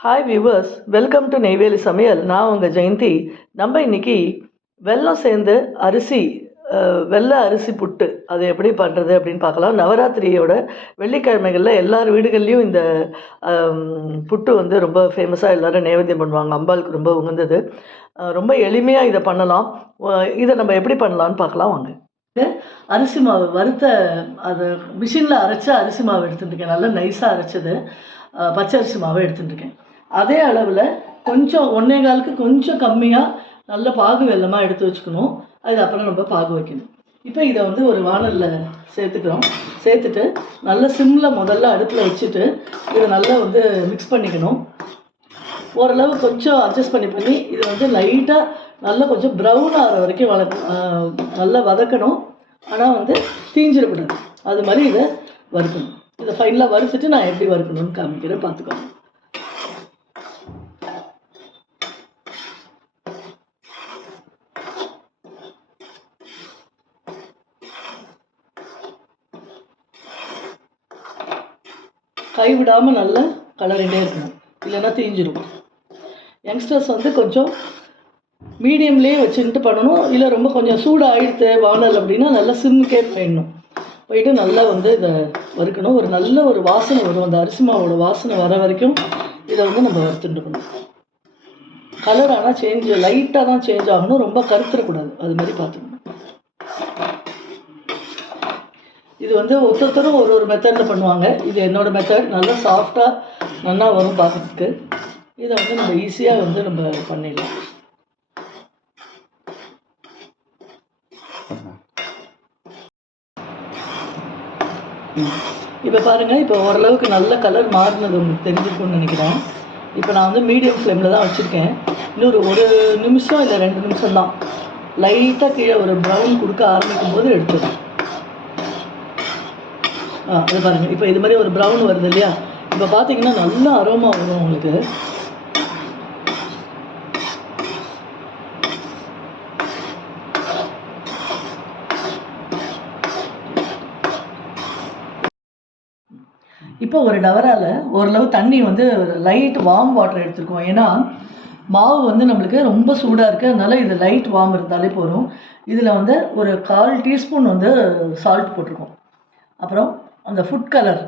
Hi viewers welcome to Neyveli சமையல் நான் உங்கள் ஜெயந்தி நம்ம இன்றைக்கி வெல்லம் சேர்ந்து அரிசி வெள்ளை அரிசி புட்டு அது எப்படி பண்ணுறது அப்படின்னு பார்க்கலாம் நவராத்திரியோட வெள்ளிக்கிழமைகளில் எல்லார் வீடுகள்லேயும் இந்த புட்டு வந்து ரொம்ப ஃபேமஸாக எல்லாரும் நேவேத்தியம் பண்ணுவாங்க அம்பாளுக்கு ரொம்ப உகந்தது ரொம்ப எளிமையாக இதை பண்ணலாம் இதை நம்ம எப்படி பண்ணலாம்னு பார்க்கலாம் வாங்க அரிசி மாவு வறுத்த அது மிஷினில் அரைச்ச அரிசி மாவு எடுத்துட்டுருக்கேன் நல்லா நைஸாக அரைச்சது பச்சரிசி மாவு மாவை எடுத்துட்டுருக்கேன் அதே அளவில் கொஞ்சம் ஒன்றே காலுக்கு கொஞ்சம் கம்மியாக நல்ல பாகு வெள்ளமாக எடுத்து வச்சுக்கணும். அதுக்கப்புறம் அப்புறம் நம்ம பாகு வைக்கணும். இப்போ இதை வந்து ஒரு வானலில் சேர்த்துக்கிறோம். சேர்த்துட்டு நல்ல சிம்மில் முதல்ல அடுப்பில் வச்சுட்டு இதை நல்லா வந்து மிக்ஸ் பண்ணிக்கணும். ஓரளவு கொஞ்சம் அட்ஜஸ்ட் பண்ணி பண்ணி இது வந்து லைட்டாக நல்லா கொஞ்சம் ப்ரௌன் ஆகிற வரைக்கும் வளர்க்க நல்லா வதக்கணும். ஆனால் வந்து தீஞ்சிடக்கூடாது. அது மாதிரி இதை வறுக்கணும். இதை ஃபைனலாக வறுத்துட்டு நான் எப்படி வறுக்கணும்னு காமிக்கிறேன் பார்த்துக்கோங்க. கை விடாமல் நல்லா கலரிட்டே இருக்கணும். இல்லைன்னா தீஞ்சிடும் யங்ஸ்டர்ஸ் வந்து கொஞ்சம் மீடியம்லேயே வச்சுட்டு பண்ணணும். இல்லை ரொம்ப கொஞ்சம் சூடாக ஆயிடுத்து வானல் அப்படின்னா நல்லா சிம்முக்கே போயிடணும் போயிட்டு நல்லா வந்து இதை வறுக்கணும். ஒரு நல்ல ஒரு வாசனை வரும். அந்த அரிசி மாவோட வாசனை வர வரைக்கும் இதை வந்து நம்ம வறுத்துட்டுக்கணும் கலர் ஆனால் சேஞ்ச் லைட்டாக தான் சேஞ்ச் ஆகணும். ரொம்ப கருத்துடக்கூடாது அது மாதிரி பார்த்துக்கணும். இது வந்து ஒருத்தரும் ஒரு ஒரு மெத்தடில் பண்ணுவாங்க. இது என்னோட மெத்தட் நல்லா சாஃப்டாக நல்லா வரும் பார்க்குறதுக்கு. இதை வந்து நம்ம ஈஸியாக வந்து நம்ம பண்ணிடலாம். இப்போ பாருங்கள் இப்போ ஓரளவுக்கு நல்ல கலர் மாறினது உங்களுக்கு தெரிஞ்சிருக்கும்னு நினைக்கிறேன். இப்போ நான் வந்து மீடியம் ஃப்ளேமில் தான் வச்சுருக்கேன். இன்னொரு ஒரு நிமிஷம் இல்லை ரெண்டு நிமிஷம் தான் லைட்டாக கீழே ஒரு ப்ரௌன் கொடுக்க ஆரம்பிக்கும் போது எடுத்துடும் அது பாருங்கள் இப்போ இது மாதிரி ஒரு ப்ரௌன் வருது இல்லையா? இப்போ பார்த்தீங்கன்னா நல்ல அரோமா வரும் உங்களுக்கு. இப்போ ஒரு டவரால் ஓரளவு தண்ணி வந்து லைட் வார்ம் வாட்டர் எடுத்துருக்கோம். ஏன்னா மாவு வந்து நம்மளுக்கு ரொம்ப சூடாக இருக்குது அதனால இது லைட் வார்ம் இருந்தாலே போதும். இதில் வந்து ஒரு கால் டீஸ்பூன் வந்து சால்ட் போட்டிருக்கோம். அப்புறம் அந்த ஃபுட் கலர்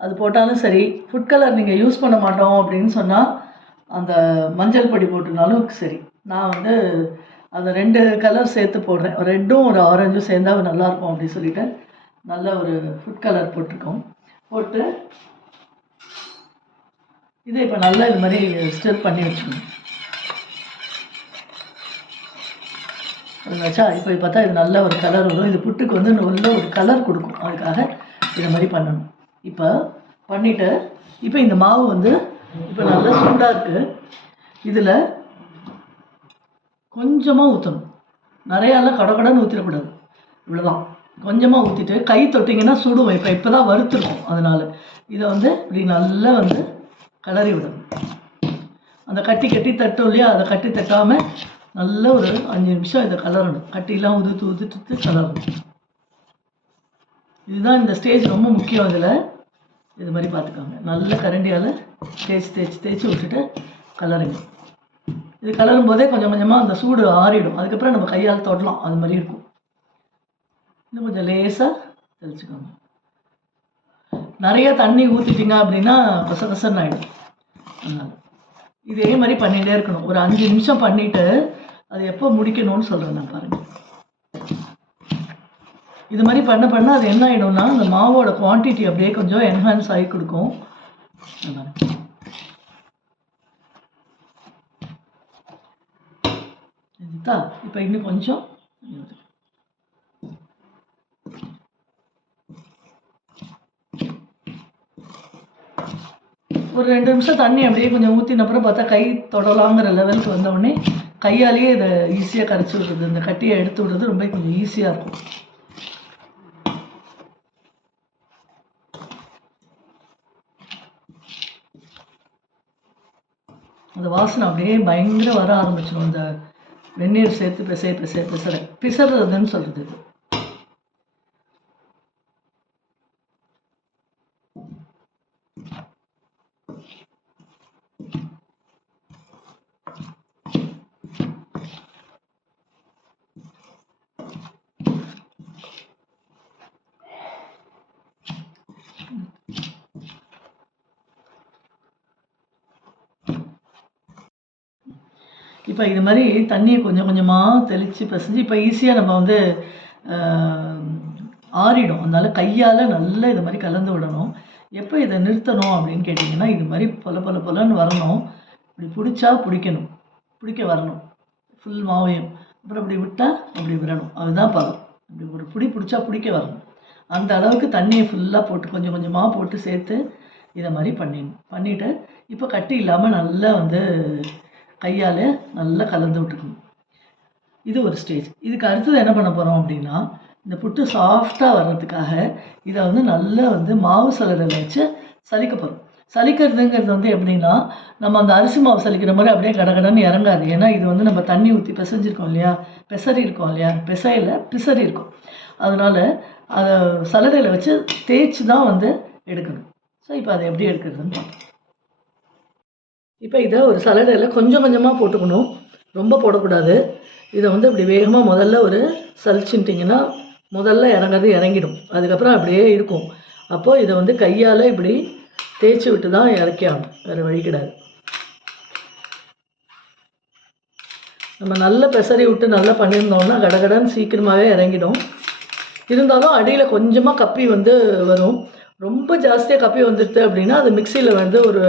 அது போட்டாலும் சரி ஃபுட் கலர் நீங்கள் யூஸ் பண்ண மாட்டோம் அப்படின்னு சொன்னால் அந்த மஞ்சள் பொடி போட்டுனாலும் சரி. நான் வந்து அந்த ரெண்டு கலர் சேர்த்து போடுறேன். ரெட்டும் ஒரு ஆரஞ்சும் சேர்ந்தா நல்லாயிருக்கும் அப்படின்னு சொல்லிட்டு நல்ல ஒரு ஃபுட் கலர் போட்டிருக்கோம். போட்டு இதை இப்போ நல்லா இது மாதிரி ஸ்டிர் பண்ணி வச்சுக்கணும். அது வச்சா இப்போ பார்த்தா இது நல்ல ஒரு கலர் வரும். இது புட்டுக்கு வந்து நல்ல ஒரு கலர் கொடுக்கும். அதுக்காக இதை மாதிரி பண்ணணும். இப்போ பண்ணிவிட்டு இப்போ இந்த மாவு வந்து இப்போ நல்லா சூடாக இருக்குது இதில் கொஞ்சமாக ஊற்றணும் நிறையாலாம் கடகடன்னு ஊற்றிடக்கூடாது இவ்வளோதான் கொஞ்சமாக ஊற்றிட்டு கை தொட்டிங்கன்னா சுடுவோம் இப்போ இப்போ தான் வறுத்துருக்கும் அதனால். இதை வந்து இப்படி நல்லா வந்து கிளறி விடணும். அந்த கட்டி கட்டி தட்டும் இல்லையா? அதை கட்டி தட்டாமல் நல்ல ஒரு அஞ்சு நிமிஷம் இதை கலரணும் கட்டிலாம் உதுத்து உதுட்டு கலரணும் இதுதான் இந்த ஸ்டேஜ் ரொம்ப முக்கியம் இதில் இது மாதிரி பார்த்துக்கோங்க. நல்ல கரண்டியால் தேய்ச்சி தேய்ச்சி தேய்ச்சி விட்டுட்டு கலருங்க. இது கலரும் போதே கொஞ்சம் கொஞ்சமாக அந்த சூடு ஆறிடும். அதுக்கப்புறம் நம்ம கையால் தொடலாம் அது மாதிரி இருக்கும். இன்னும் கொஞ்சம் லேசாக தெளிச்சுக்கோங்க. நிறைய தண்ணி ஊற்றிட்டீங்க அப்படின்னா கச கசன்னு ஆகிடும் அதனால். இதே மாதிரி பண்ணிகிட்டே இருக்கணும். ஒரு அஞ்சு நிமிஷம் பண்ணிவிட்டு அது எப்போ முடிக்கணும்னு சொல்கிறேன் நான் பாருங்கள் இது மாதிரி பண்ண பண்ண அது என்ன ஆகிடும்னா அந்த மாவோட குவான்டிட்டி அப்படியே கொஞ்சம் என்ஹான்ஸ் ஆகி கொடுக்கும். இப்போ இன்னும் கொஞ்சம். ஒரு ரெண்டு நிமிஷம் தண்ணி அப்படியே கொஞ்சம் ஊற்றின அப்புறம் பார்த்தா கை தொடலாங்கிற லெவலுக்கு வந்த உடனே கையாலேயே இதை ஈஸியாக கரைச்சி விடுறது இந்த கட்டியை எடுத்து விடுறது ரொம்ப கொஞ்சம் ஈஸியாக இருக்கும். அந்த வாசனை அப்படியே பயங்கர வர ஆரம்பிச்சிடும் அந்த வெந்நீர் சேர்த்து பிசை பிசைய பிசற பிசறதுன்னு சொல்கிறது இது இப்போ இது மாதிரி தண்ணியை கொஞ்சம் கொஞ்சமாக தெளித்து பிசைஞ்சு இப்போ ஈஸியாக நம்ம வந்து ஆறிடும். அதனால கையால் நல்லா இது மாதிரி கலந்து விடணும். எப்போ இதை நிறுத்தணும் அப்படின்னு கேட்டிங்கன்னா இது மாதிரி பொல பொல பொலன்னு வரணும். இப்படி பிடிச்சா பிடிக்கணும். பிடிக்க வரணும். ஃபுல் மாவையும். அப்புறம் இப்படி விட்டால் அப்படி விடணும். அதுதான் பதம். இப்படி ஒரு பிடி பிடிச்சா பிடிக்க வரணும். அந்த அளவுக்கு தண்ணியை ஃபுல்லாக போட்டு கொஞ்சம் கொஞ்சமாக போட்டு சேர்த்து இதை மாதிரி பண்ணிடணும். பண்ணிவிட்டு இப்போ கட்டி இல்லாமல் நல்லா வந்து கையால் நல்லா கலந்து விட்டுக்கணும். இது ஒரு ஸ்டேஜ் இதுக்கு அடுத்தது என்ன பண்ண போகிறோம் அப்படின்னா இந்த புட்டு சாஃப்டாக வர்றதுக்காக இதை வந்து நல்லா வந்து மாவு சலடையில் வச்சு சலிக்க போகிறோம் சலிக்கிறதுங்கிறது வந்து எப்படின்னா நம்ம அந்த அரிசி மாவு சலிக்கிற மாதிரி அப்படியே கடகடன்னு இறங்காது. ஏன்னா இது வந்து நம்ம தண்ணி ஊற்றி பிசைஞ்சிருக்கோம் இல்லையா? பிசறி இருக்கோம் இல்லையா? பிசையில் பிசறி இருக்கும். அதனால் அதை சலடையில் வச்சு தேய்ச்சி தான் வந்து எடுக்கணும். ஸோ இப்போ அதை எப்படி எடுக்கிறதுன்னு பார்ப்போம் இப்போ இதை ஒரு சலடையில் கொஞ்சம் கொஞ்சமாக போட்டுக்கணும். ரொம்ப போடக்கூடாது. இதை வந்து இப்படி வேகமாக முதல்ல ஒரு சலிச்சுட்டிங்கன்னா முதல்ல இறங்குறது இறங்கிடும். அதுக்கப்புறம் அப்படியே இருக்கும். அப்போது இதை வந்து கையால் இப்படி தேய்ச்சி விட்டு தான் இறக்கி ஆகணும் வேறு வழி கிடையாது. நம்ம நல்லா பெசரி விட்டு நல்லா பண்ணியிருந்தோம்னா கடகடன்னு சீக்கிரமாகவே இறங்கிடும். இருந்தாலும் அடியில் கொஞ்சமாக கப்பி வந்து வரும். ரொம்ப ஜாஸ்தியாக கப்பி வந்துடுது அப்படின்னா அது மிக்சியில் வந்து ஒரு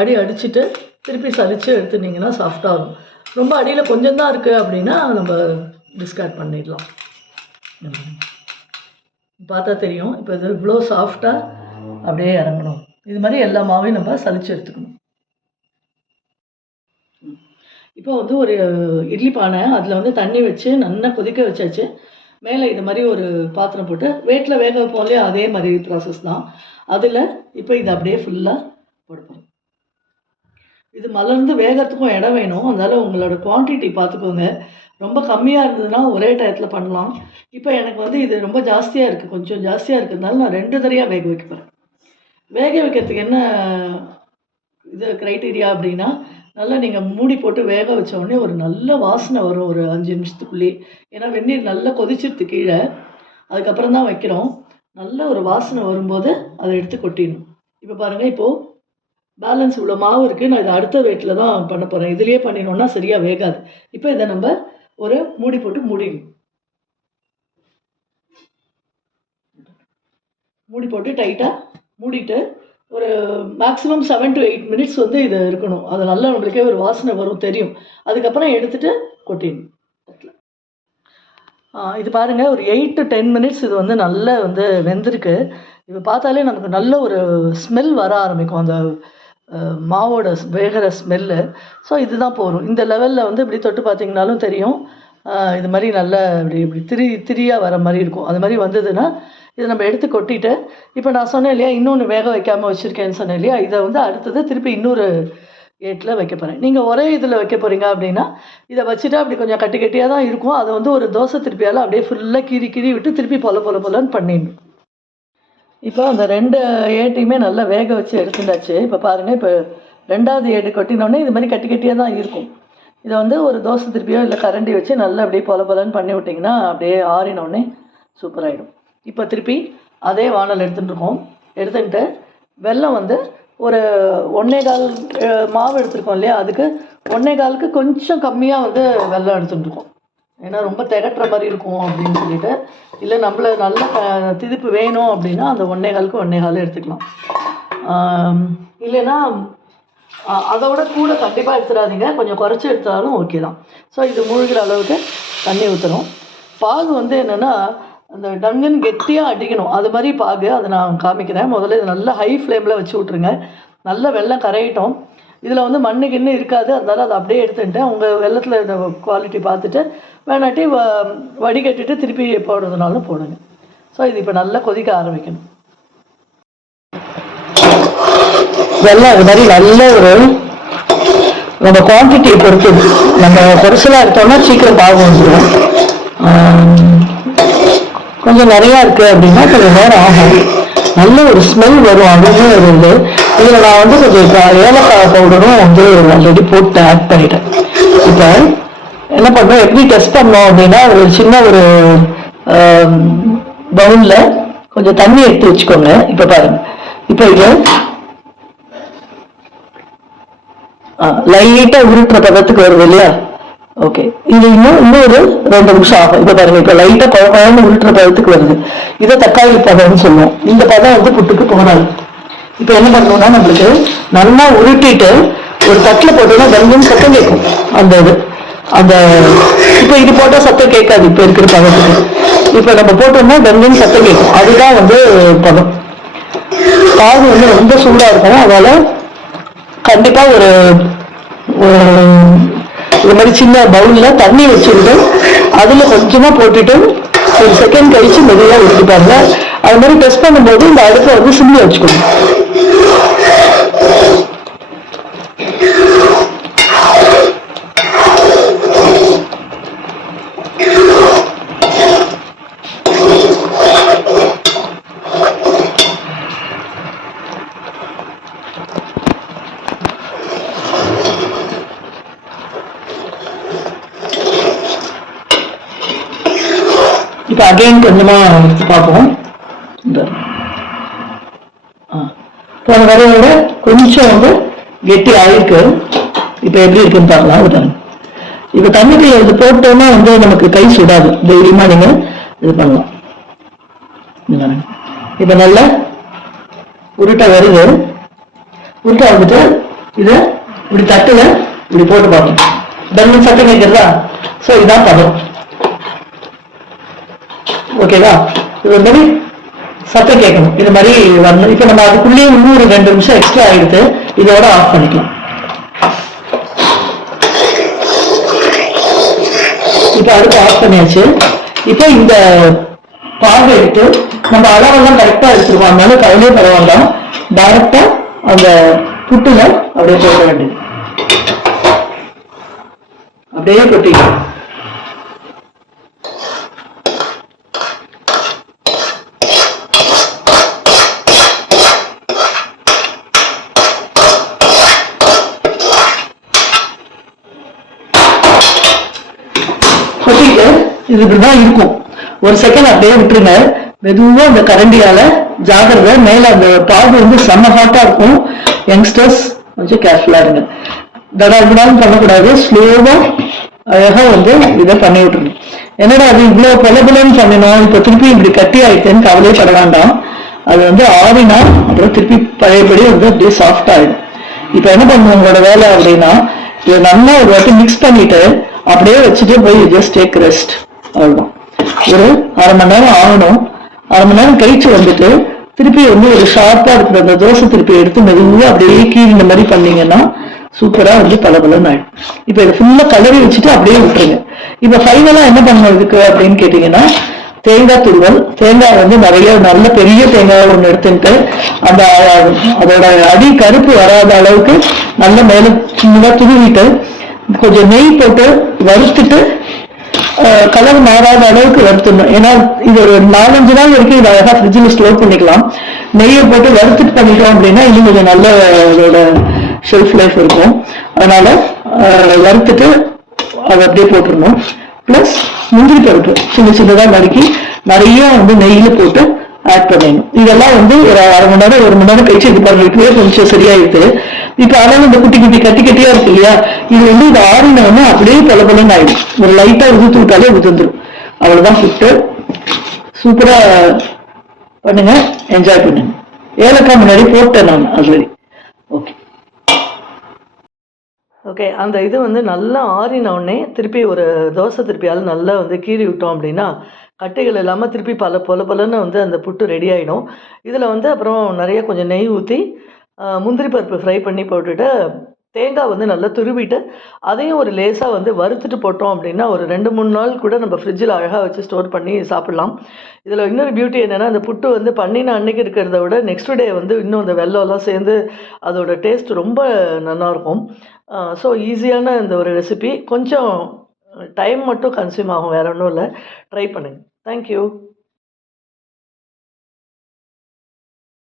அடி அடிச்சுட்டு திருப்பி சலிச்சு எடுத்துட்டிங்கன்னா சாஃப்டாக வரும் ரொம்ப அடியில் கொஞ்சம் தான் இருக்குது அப்படின்னா நம்ம டிஸ்கார்ட் பண்ணிடலாம். பார்த்தா தெரியும். இப்போ இது இவ்வளோ சாஃப்டாக அப்படியே இறங்கணும். இது மாதிரி எல்லா மாவையும் நம்ம சலிச்சு எடுத்துக்கணும். இப்போ வந்து ஒரு இட்லி பானை அதில் வந்து தண்ணி வச்சு நல்லா கொதிக்க வச்சாச்சு. மேலே இது மாதிரி ஒரு பாத்திரம் போட்டு வேட்டில் வேக வைப்போம் அதே மாதிரி ப்ராசஸ் தான். அதில் இப்போ இது அப்படியே ஃபுல்லாக போடுப்போம் இது மலர்ந்து வேகிறதுக்கும் இடம் வேணும். அதனால் உங்களோட குவான்டிட்டி பார்த்துக்கோங்க ரொம்ப கம்மியாக இருந்ததுன்னா ஒரே டயத்தில் பண்ணலாம். இப்போ எனக்கு வந்து இது ரொம்ப ஜாஸ்தியாக இருக்குது கொஞ்சம் ஜாஸ்தியாக இருக்கிறதுனால நான் ரெண்டு தரையாக வேக வைக்க போகிறேன் வேக வைக்கிறதுக்கு என்ன இது க்ரைட்டீரியா அப்படின்னா நல்லா நீங்கள் மூடி போட்டு வேக வச்ச உடனே ஒரு நல்ல வாசனை வரும் ஒரு அஞ்சு நிமிஷத்துக்குள்ளேயே ஏன்னா வெந்நீர் நல்லா கொதிச்சிருது கீழே. அதுக்கப்புறம் தான் வைக்கிறோம். நல்ல ஒரு வாசனை வரும்போது அதை எடுத்து கொட்டிடணும். இப்போ பாருங்கள் இப்போது பேலன்ஸ் இவ்வளோ மாவு இருக்குது நான் இதை அடுத்த வெயிட்டில் தான் பண்ண போகிறேன் இதுலேயே பண்ணினோன்னா சரியாக வேகாது. இப்போ இதை நம்ம ஒரு மூடி போட்டு மூடிடணும். மூடி போட்டு டைட்டாக மூடிட்டு ஒரு maximum seven to eight minutes வந்து இது இருக்கணும். அது நல்லா நம்மளுக்கே ஒரு வாசனை வரும் தெரியும். அதுக்கப்புறம் எடுத்துட்டு கொட்டிடணும். இது பாருங்கள் ஒரு எயிட் டு டென் மினிட்ஸ் இது வந்து நல்லா வந்து வெந்திருக்கு. இப்போ பார்த்தாலே நமக்கு நல்ல ஒரு ஸ்மெல் வர ஆரம்பிக்கும். அந்த மாவோட வேகிற ஸ்மெல்லு ஸோ இதுதான் போகும் இந்த லெவலில் வந்து இப்படி தொட்டு பார்த்தீங்கனாலும் தெரியும். இது மாதிரி நல்ல இப்படி இப்படி திரி திரியாக வர மாதிரி இருக்கும். அது மாதிரி வந்ததுன்னா இதை நம்ம எடுத்து கொட்டிட்டு இப்போ நான் சொன்னேன் இல்லையா இன்னொன்று வேக வைக்காமல் வச்சுருக்கேன்னு சொன்னேன் இல்லையா இதை வந்து அடுத்தது திருப்பி இன்னொரு ஏட்டில் வைக்க போகிறேன் நீங்கள் ஒரே இதில் வைக்க போகிறீங்க அப்படின்னா இதை வச்சுட்டா அப்படி கொஞ்சம் கட்டி கட்டியாக தான் இருக்கும். அதை வந்து ஒரு தோசை திருப்பியால் அப்படியே ஃபுல்லாக கீறி கீறி விட்டு திருப்பி பொல பொல பொலன்னு பண்ணிடணும். இப்போ அந்த ரெண்டு ஏட்டையுமே நல்லா வேக வச்சு எடுத்துட்டாச்சு. இப்போ பாருங்கள் இப்போ ரெண்டாவது ஏடு கொட்டினோடனே இது மாதிரி கட்டி கட்டியாக தான் இருக்கும். இதை வந்து ஒரு தோசை திருப்பியோ இல்லை கரண்டி வச்சு நல்லா அப்படியே பொல பொலன்னு பண்ணி விட்டிங்கன்னா அப்படியே ஆறினோடனே சூப்பராகிடும் இப்போ திருப்பி அதே வானல் எடுத்துகிட்டுருக்கோம் எடுத்துக்கிட்டு வெள்ளம் வந்து ஒரு ஒன்றே கால் மாவு எடுத்துருக்கோம் இல்லையா? அதுக்கு ஒன்றே காலுக்கு கொஞ்சம் கம்மியாக வந்து வெள்ளம் எடுத்துகிட்டுருக்கோம் ஏன்னா ரொம்ப திகட்டுற மாதிரி இருக்கும் அப்படின்னு சொல்லிட்டு. இல்லை நம்மளை நல்ல திதிப்பு வேணும் அப்படின்னா அந்த ஒன்றே காலுக்கு ஒன்றே கால் எடுத்துக்கலாம். இல்லைன்னா அதோட கூட கண்டிப்பாக எடுத்துடாதீங்க. கொஞ்சம் குறைச்சி எடுத்தாலும் ஓகே தான். ஸோ இது மூழ்கிற அளவுக்கு தண்ணி ஊற்றணும் பாகு வந்து என்னென்னா அந்த டங்குன்னு கெட்டியாக அடிக்கணும். அது மாதிரி பாகு அதை நான் காமிக்கிறேன். முதல்ல இது நல்லா ஹை ஃப்ளேமில் வச்சு விட்ருங்க நல்லா வெள்ளம் கரையிட்டோம். இதில் வந்து மண்ணு கிண்ணு இருக்காது. அதனால அதை அப்படியே எடுத்துட்டேன் உங்கள் வெள்ளத்தில் குவாலிட்டி பார்த்துட்டு வேணாட்டி வ வடிகட்டிட்டு திருப்பி போடுறதுனாலும் போடுங்க. ஸோ இது இப்போ நல்லா கொதிக்க ஆரம்பிக்கணும். வெள்ளம் இது மாதிரி நல்ல ஒரு நம்ம குவான்டிட்டியை பொறுத்து நம்ம குறைச்சலாக எடுத்தோம்னா சீக்கிரம் பாகம் வந்துடும் கொஞ்சம் நிறையா இருக்குது அப்படின்னா கொஞ்சம் நேரம் ஆகும் நல்ல ஒரு ஸ்மெல் வரும் அதுவுமே இருந்து. இதில் நான் வந்து கொஞ்சம் ஏலக்காய் பவுடரும் வந்து ஆல்ரெடி போட்டு ஆட் பண்ணிட்டேன். இப்போ என்ன பண்ணோம் எப்படி டெஸ்ட் பண்ணோம் அப்படின்னா ஒரு சின்ன ஒரு பவுலில் கொஞ்சம் தண்ணி எடுத்து வச்சுக்கோங்க. இப்போ பாருங்க. இப்போ இது லைட்டாக உருட்டுற பதத்துக்கு வருது இல்லையா? ஓகே இது இன்னும் இன்னும் ஒரு ரெண்டு நிமிஷம் ஆகும். இப்போ பாருங்க. இப்போ லைட்டாக குழ உருட்டுற பதத்துக்கு வருது. இதை தக்காளி பதம்னு சொல்லுவோம். இந்த பதம் வந்து புட்டுக்கு போகாது. இப்போ என்ன பண்ணணும்னா நம்மளுக்கு நல்லா உருட்டிட்டு ஒரு தட்டில் போட்டோம்னா வெங்கும் சத்தம் கேட்கும். அந்த இது. அந்த இப்போ இது போட்டால் சத்தம் கேட்காது. இப்போ இருக்கிற பதத்துக்கு. இப்போ நம்ம போட்டோம்னா வெங்கும் சத்தம் கேட்கும். அதுதான் வந்து பதம். பாகு வந்து ரொம்ப சூடாக இருக்கும். அதனால கண்டிப்பாக ஒரு ஒரு இது மாதிரி சின்ன பவுலில் தண்ணி வச்சுருந்தோம். அதில் கொஞ்சமாக போட்டுட்டு ஒரு செகண்ட் கழிச்சு மெதுவாக ஊற்றிப்பாங்க அது மாதிரி டெஸ்ட் பண்ணும்போது இந்த அடுப்பை வந்து சிம்ல வச்சுக்கணும். இப்போ அகைன் கொஞ்சமா எடுத்து பார்ப்போம். இந்த போன வரையோட கொஞ்சம் வந்து கெட்டி ஆயிருக்கு. இப்போ எப்படி இருக்குன்னு பார்க்கலாம் ஒரு இப்போ தண்ணிக்கு இது போட்டோம்னா வந்து நமக்கு கை சுடாது. தைரியமா நீங்க இது பண்ணலாம். இப்ப பாருங்க. இப்போ நல்லா உருட்டை வருது. உருட்டை வந்துட்டு இதை இப்படி தட்டுல இப்படி போட்டு பார்க்கணும். தண்ணி சட்டம் கேட்குறதா ஸோ இதான் பதம். ஓகேவா இது மாதிரி சத்தம் கேட்கணும். இது மாதிரி வரணும். இப்போ நம்ம அதுக்குள்ளேயே இன்னும் ஒரு ரெண்டு நிமிஷம் எக்ஸ்ட்ரா ஆயிடுத்து இதோட ஆஃப் பண்ணிக்கலாம். இப்போ அடுப்பு ஆஃப் பண்ணியாச்சு. இப்போ இந்த பாகு எடுத்து நம்ம அளவெல்லாம் கரெக்டா எடுத்துருக்கோம். அதனால கவலையே பரவாயில்ல வேண்டாம். டைரக்டா அந்த புட்டுல அப்படியே போட வேண்டியது. அப்படியே கொட்டிக்கலாம் கொட்டிட்டு இது இப்படிதான் இருக்கும். ஒரு செகண்ட் அப்படியே விட்டுருங்க. மெதுவா அந்த கரண்டியால ஜாகிரத மேல அந்த பாகு வந்து செம்ம ஹாட்டா இருக்கும். யங்ஸ்டர்ஸ் கொஞ்சம் கேர்ஃபுல்லா இருங்க. தடாபடான்னு பண்ணக்கூடாது. ஸ்லோவா அழகா வந்து இதை பண்ணி விட்டுருங்க. என்னடா அது இவ்வளவு பலபலன்னு பண்ணினோம்? இப்ப திருப்பி இப்படி கட்டி ஆயிட்டேன்னு கவலையே பட வேண்டாம். அது வந்து ஆறினா அப்புறம் திருப்பி பழையபடி வந்து அப்படியே சாஃப்ட் ஆயிடும். இப்ப என்ன பண்ணுவோம் உங்களோட வேலை அப்படின்னா இதை நல்லா ஒரு வாட்டி மிக்ஸ் பண்ணிட்டு அப்படியே வச்சுட்டு போய் ஜஸ்ட் டேக் ரெஸ்ட் அவ்வளோதான் ஒரு அரை மணி நேரம் ஆகணும். அரை மணி நேரம் கழிச்சு வந்துட்டு திருப்பி வந்து ஒரு ஷார்ப்பாக இருக்கிற அந்த தோசை திருப்பி எடுத்து மெதுவாக அப்படியே கீழ் இந்த மாதிரி பண்ணீங்கன்னா சூப்பரா வந்து பளபளன்னு ஆயிடும். இப்போ இதை ஃபுல்லாக கலரி வச்சுட்டு அப்படியே விட்டுருங்க. இப்போ ஃபைனலாக என்ன பண்ணுறதுக்கு அப்படின்னு கேட்டீங்கன்னா தேங்காய் துருவல். தேங்காய் வந்து நிறைய நல்ல பெரிய தேங்காய் ஒன்று எடுத்துட்டு அந்த அதோட அடி கருப்பு வராத அளவுக்கு நல்ல மேல சின்னதாக துருவிட்டு கொஞ்சம் நெய் போட்டு வறுத்துட்டு கலர் மாறாத அளவுக்கு வறுத்துடணும். ஏன்னா இது ஒரு நாலஞ்சு நாள் வரைக்கும் இதை அழகாக ஃப்ரிட்ஜில் ஸ்டோர் பண்ணிக்கலாம். நெய்யை போட்டு வறுத்துட்டு பண்ணிட்டோம் அப்படின்னா இன்னும் கொஞ்சம் நல்ல அதோட ஷெல்ஃப் லைஃப் இருக்கும். அதனால வறுத்துட்டு அதை அப்படியே போட்டுடணும். ப்ளஸ் முந்திரி பருப்பு சின்ன சின்னதாக நறுக்கி நிறைய வந்து நெய்யில் போட்டு ஆட் பண்ணிடணும் இதெல்லாம் வந்து ஒரு அரை மணி நேரம் ஒரு மணி நேரம் கழிச்சு இது பண்ணிட்டு இப்பவே கொஞ்சம் சரியாயிடுது. இப்போ அதெல்லாம் இந்த குட்டி குட்டி கட்டி கட்டியா இருக்கு இல்லையா? இது வந்து இது ஆறின வந்து அப்படியே பல பலன்னு ஆயிடும் ஒரு லைட்டா உதுத்து விட்டாலே உதிர்ந்துரும் அவ்வளவுதான் ஃபுட்டு சூப்பரா பண்ணுங்க. என்ஜாய் பண்ணுங்க. ஏலக்காய் முன்னாடி போட்டேன் நான் ஆல்ரெடி ஓகே ஓகே அந்த இது வந்து நல்லா ஆறின உடனே திருப்பி ஒரு தோசை திருப்பியால் நல்லா வந்து கீறி விட்டோம் அப்படின்னா கட்டைகள் இல்லாமல் திருப்பி பல பொல பொலன்னு வந்து அந்த புட்டு ரெடி ஆகிடும் இதில் வந்து அப்புறம் நிறைய கொஞ்சம் நெய் ஊற்றி முந்திரி பருப்பு ஃப்ரை பண்ணி போட்டுட்டு தேங்காய் வந்து நல்லா துருவிட்டு அதையும் ஒரு லேசாக வந்து வறுத்துட்டு போட்டோம் அப்படின்னா ஒரு ரெண்டு மூணு நாள் கூட நம்ம ஃப்ரிட்ஜில் அழகாக வச்சு ஸ்டோர் பண்ணி சாப்பிட்லாம். இதில் இன்னொரு பியூட்டி என்னென்னா அந்த புட்டு வந்து பண்ணின அன்னைக்கு இருக்கிறத விட நெக்ஸ்ட் டே வந்து இன்னும் அந்த வெள்ளம்லாம் சேர்ந்து அதோட டேஸ்ட் ரொம்ப நல்லாயிருக்கும் ஸோ ஈஸியான இந்த ஒரு ரெசிபி கொஞ்சம் டைம் மட்டும் கன்சியூம் ஆகும் வேறு ஒன்றும் இல்லை. ட்ரை பண்ணுங்கள் தேங்க்யூ